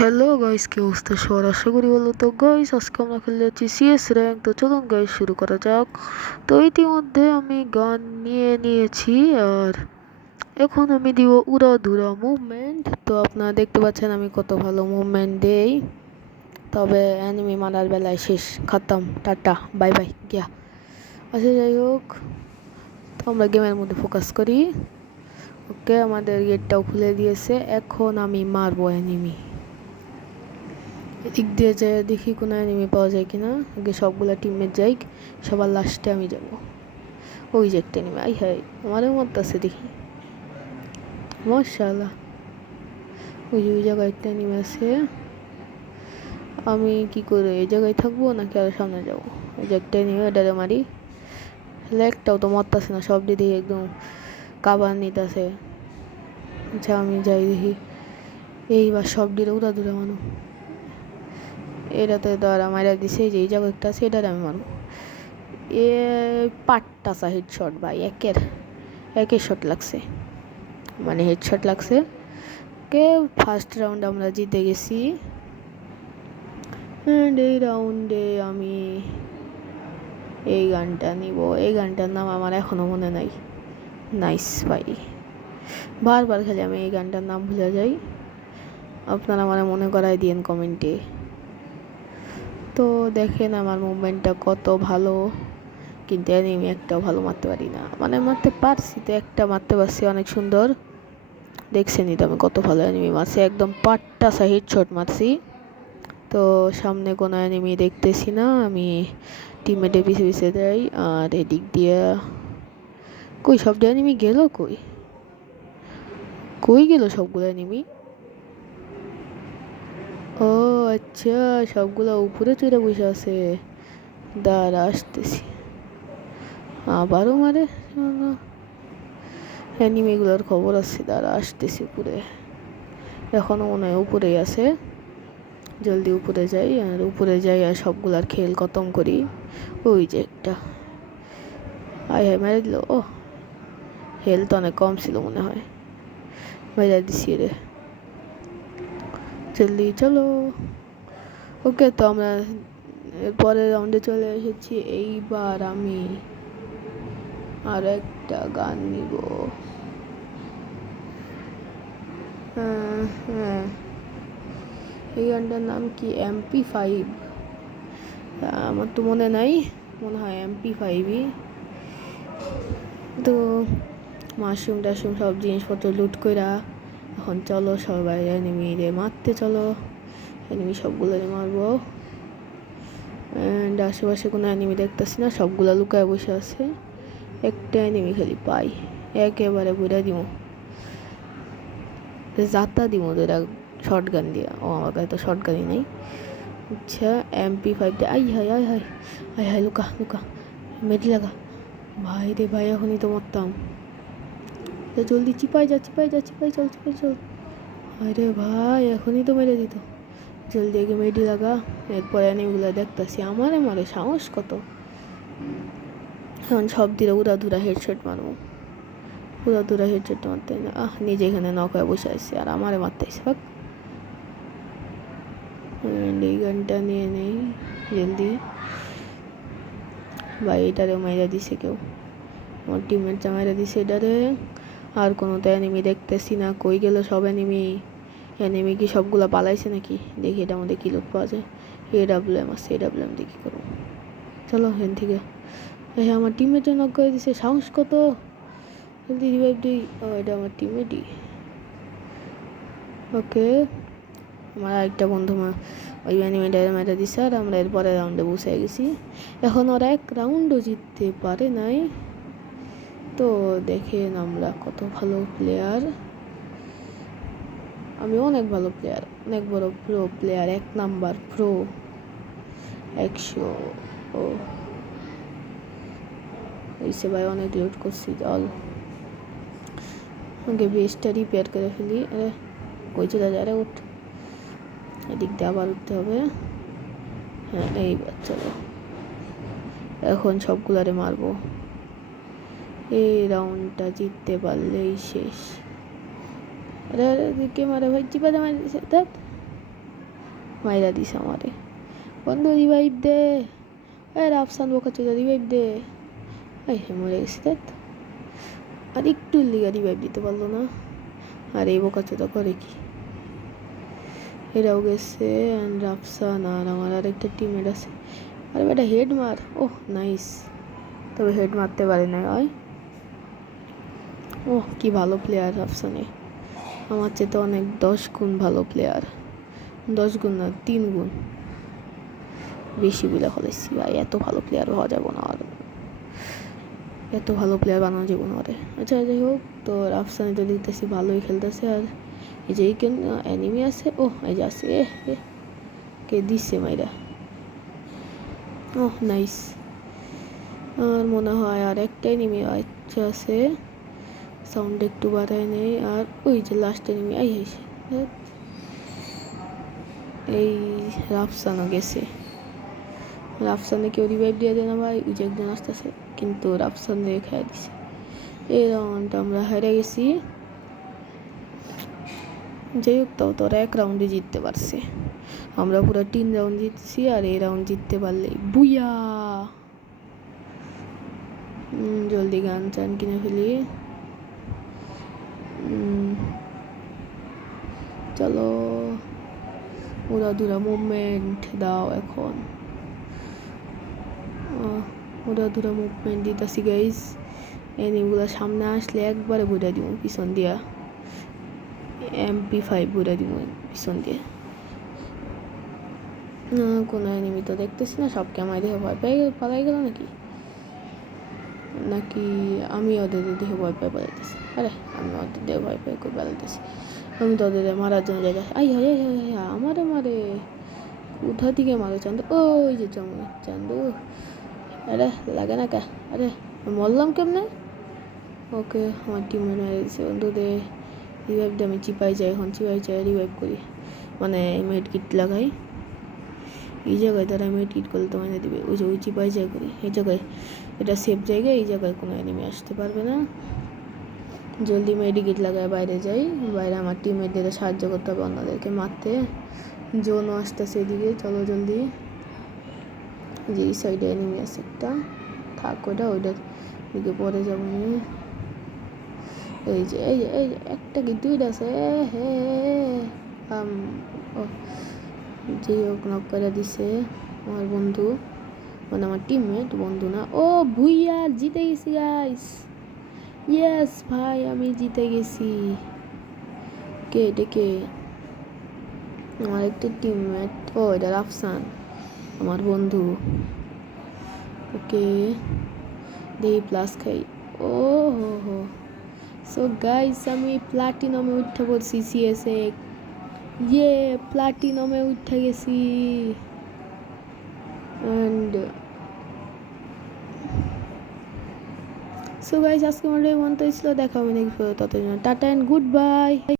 Hello guys, কি অবস্থা সবার? আশা করি ভালো। তো গাইস, আজকে আমরা খেলে যাচ্ছি সিএস র্যাঙ্ক। তো চলুন গাইস শুরু করা যাক। তো ইতিমধ্যে আমি গান নিয়ে নিয়েছি, আর এখন আমি দিব উড়াধুরা মুভমেন্ট। তো আপনারা দেখতে পাচ্ছেন আমি কত ভালো মুভমেন্ট দেই, তবে অ্যানিমি মারার বেলায় শেষ, খতম, টাটা বাই বাই গিয়া। আচ্ছা যাই হোক, তো আমরা গেমের মধ্যে ফোকাস করি। ওকে, আমাদের গেটটাও খুলে দিয়েছে, এখন আমি মারবো অ্যানিমি। এদিক দিয়ে যায় দেখি কোনো অ্যানিমি পাওয়া যায় কিনা। আগে সবগুলা টিমমেট যাই, সবার লাস্টে আমি যাব। ওই যে একটা অ্যানিমি, আই হাই আমারও মারতেছে দেখি, মাশাআল্লাহ। ওই যে ওই জায়গায় একটা অ্যানিমি আছে। আমি কি করে এই জায়গায় থাকবো নাকি আরো সামনে যাবো? ওই যে একটা অ্যানিমি, এটারে মারি। একটাও তো মারতেছে না, সব দিকে একদম কাবার নিতেছে। আচ্ছা আমি যাই দেখি, এইবার সব দিকে উড়াধুরা মানুষ। এটাতে দ্বারা মারা দিছে, যে এই জায়গায় একটা আছে, এটার আমি মারবো। এ পাট্টাসা হেডশট ভাই, একের শট লাগছে, মানে হেডশট লাগছে। কে ফার্স্ট রাউন্ড আমরা জিতে গেছি। অ্যান্ড এই রাউন্ডে আমি এই গানটা নিব। এই গানটার নাম আমার এখনও মনে নাই। নাইস ভাই, বারবার খালি আমি এই গানটার নাম ভুলে যাই, আপনারা আমার মনে করাই দিয়েন কমেন্টে। তো দেখেন আমার মুভমেন্টটা কত ভালো, কিন্তু অ্যানিমি একটাও ভালো মারতে পারি না। মানে মারতে পারছি তো, একটা মারতে পারছি অনেক সুন্দর, দেখছেনই তো আমি কত ভালো অ্যানিমি মারছি, একদম পাট্টাসা হেডশট মারছি। তো সামনে কোনো অ্যানিমি দেখতেছি না, আমি টিমমেটের পিছে পিছে যাই। আর এদিক দিয়ে কই সব অ্যানিমি গেল, কই কই গেল সবগুলো অ্যানিমি? ও আচ্ছা, সবগুলো উপরে চড়ে বসে আছে, দাঁড়া আসতেছি। আবারও মারে অ্যানিমিগুলোর খবর আছে, দাঁড়া আসতেছি উপরে। এখনও মনে হয় উপরেই আছে, জলদি উপরে যাই। আর উপরে যাই আর সবগুলার খেল খতম করি। ওই যে একটা, আয় হায় মেরে দিল। ও হেলথ অনেক কম ছিল মনে হয়, মেরে দিছি রে। জলদি চলো। ওকে, তো আমরা পরের রাউন্ডে চলে এসেছি। এইবার আমি আর একটা গান নিব। হ্যাঁ, এই গানটার নাম কি? MP5? আমার তো মনে নাই, মনে হয় MP5ই। তো মাশরুম টাশরুম সব জিনিসপত্র লুট কইরা এখন চলো সবাই এনিমিরে মারতে চলো। এনিমি সবগুলোরে মারবো। অ্যান্ড আশেপাশে কোনো এনিমি দেখতেছি না, সবগুলো লুকায় বসে আছে। একটা এনিমি খালি পাই, একেবারে বুড়া দিব, যাতা দিব ওদের শর্ট গান দিয়ে। ও আমার কাছে তো শর্ট গানই নেই। আচ্ছা MP5 দিয়ে আই হাই আই হাই আই হাই, লুকা লুকা, মেডি লাগা ভাই রে ভাই, এখনই তো মরতাম। তো জলদি চিপাই যা চিপাই যা, চিপাই চল চিপাই চল। আরে ভাই এখনই তো মেরে দিত, জলদি আগে মেডি লাগা। এরপরে এনিমিগুলো দেখতেছি আমারে মারে, সাহস কত। এখন সব দিলে উড়াধুরা হেডশট মারবো, উড়াধুরা হেডশট মারতে না। নিজে এখানে নক হয়ে বসে আসছি আর আমারে মারতেছে। ভাগ, এই গানটা নিয়ে নেই জলদি ভাই। এটারেও মাইরা দিছে কেউ, আমার টিমমেটটা মাইরা দিছে এটারে। আর কোনো তো এনিমি দেখতেছি না, কই গেল সব এনিমি? এনিমি কি সবগুলো পালাইছে নাকি? দেখি এটার মধ্যে কী লোক পাওয়া যায়। AWM আছে, AWM দিয়ে কী করবো? চলো এখান থেকে। হ্যাঁ আমার টিমমেটটা নক করে দিছে, সাহস কত। জলদি রিভাইভ দিই। ও এটা আমার টিমমেটই। ওকে, আমার আরেকটা বন্ধু ওই অ্যানিমেটারে মেরে দিছে, আর আমরা এরপরে রাউন্ডে বসে গেছি। এখন ওরা এক রাউন্ডও জিততে পারে নাই। তো দেখেন আমরা কত ভালো প্লেয়ার, আমি অনেক ভালো প্লেয়ার, অনেক বড় প্রো প্লেয়ার, 1 নাম্বার প্রো 100। ও এইসে ভাই, অনেক লুট করছি। চল আগে বেসটা রিপেয়ার করে ফেলি। আরে কই চলে যায় রে, উঠ। এদিক দিয়ে আবার উঠতে হবে। হ্যাঁ এইবার চলো, এখন সবগুলারে মারবো। এই রাউন্ডটা জিততে পারলেই শেষ। আরে আরে কে মারে ভাই, চিপাতে মারি দিছে। মাইরা দিছে আমারে। বন্ধু রিভাইভ দে, রাফসান বোকাচোদা রিভাইভ দে। এই মরে গেছি দেখ, আর একটু লিগা রিভাইভ দিতে পারলো না। আর এই বোকাচোদা করে কি, এরাও গেছে। রাফসান আর আমার আরেকটা টিমমেট আছে। আরে বেটা হেড মার, ওহ নাইস, তবে হেড মারতে পারে না। হয় ওহ কি ভালো প্লেয়ার রাফসানে, আমার চেয়ে তো অনেক 10 গুণ ভালো প্লেয়ার। 10 গুণ না, 3 গুণ বেশি বলে ফেলেছি ভাই। এত ভালো প্লেয়ার হওয়া যাবো না, আর এত ভালো প্লেয়ার বানানো যাবো না আরে। আচ্ছা যাই হোক, তো রাফসানে তো দেখতেছি ভালোই খেলতেছে। আর এই যে কেন অ্যানিমি আছে, ও এই যে আছে, কে দিচ্ছে মাইরা, ওহ নাইস। আর মনে হয় আর একটা এনিমি আচ্ছা আছে, সাউন্ড একটু বাড়ায় নেই। আর ওই যে লাস্ট এনিমি আই হয়েছে, এই রাফসানও গেছে। রাফসানে কেউ রিভাইভ দিয়ে দেয় না ভাই, ওই যে একজন আসতেছে, কিন্তু রাফসান দিয়ে খেয়ে দিছে। এই রাউন্ডটা আমরা হেরে গেছি। যাই হোক, তাও তোরা 1 রাউন্ডে জিততে পারছে, আমরা পুরো 3 রাউন্ড জিতছি। আর এই রাউন্ড জিততে পারলেই বুইয়া। জলদি গান চান কিনে ফেলি। চলো উড়াধুরা মুভমেন্ট দাও এখন, উড়াধুরা মুভমেন্ট দিতেছি গাইস। এনিগুলো সামনে আসলে একবারে বুঝা দিব পিছন দিয়া, MP5 বুঝা দিব পিছন দিয়ে। কোনো এনিমি তো দেখতেছি না, সবকে আমায় দেখে ভয় পেয়ে পালাই গেল নাকি, নাকি আমি ওদের দেখে ভয় পেয়ে পালাইতেছি। আরে আমি ওদের দেখে ভয় পেয়ে করে পালাইতেছি, আমি তো ওদের মারার জন্য জায়গা। আই হাই আমারে মারে, কোথা থেকে মারে চান্দু, ওই যে চান্দু। আরে লাগে না কা, আরে মরলাম কেমনে। ওকে আমার টিমমেট মেরে দিচ্ছে। বন্ধুদের রিভাইভ দিয়ে আমি চিপাই যাই, এখন চিপাই যাই রিভাইভ করি, মানে মেড কিট লাগাই এই জায়গায়। তারা মেড কিট করলে তো মানে দিবে, ওই যে ওই চিপাই যাই করি এই জায়গায়, এটা সেফ জায়গায়, এই জায়গায় কোনো এনিমি আসতে পারবে না। জলদি মেডিকেট লাগায় বাইরে যাই, বাইরে আমার টিমমেটদের সাহায্য করতে হবে অন্যদেরকে মারতে। জোনও আসতেছে এদিকে, চলো জলদি। যে এই সাইডে এনিমি আছে একটা, থাক ওইটার দিকে পরে যাবো আমি। এই যে একটা কি দুইটা আছে, যেই হোক নক করে দিছে আমার বন্ধু, মানে আমার টিমমেট, বন্ধু না। ও ভুইয়া জিতে গেছি গাইস, ইয়েস ভাই আমি জিতে গেছি। কে এটা কে, আমার একটা টিমমেট, ও এটা রাফসান আমার বন্ধু। ওকে দেখি প্লাস খাই, ও হো। সো গাইস আমি প্লাটিনামে উঠে পড়ছি সিএসএ, ইয়ে প্লাটিনামে উঠে গেছি। অ্যান্ড সো গাইস আজকে আমার এই মন্তব্য ছিল, দেখা হবে নেক্সট ভিডিও, ততদিন টাটা অ্যান্ড গুড বাই।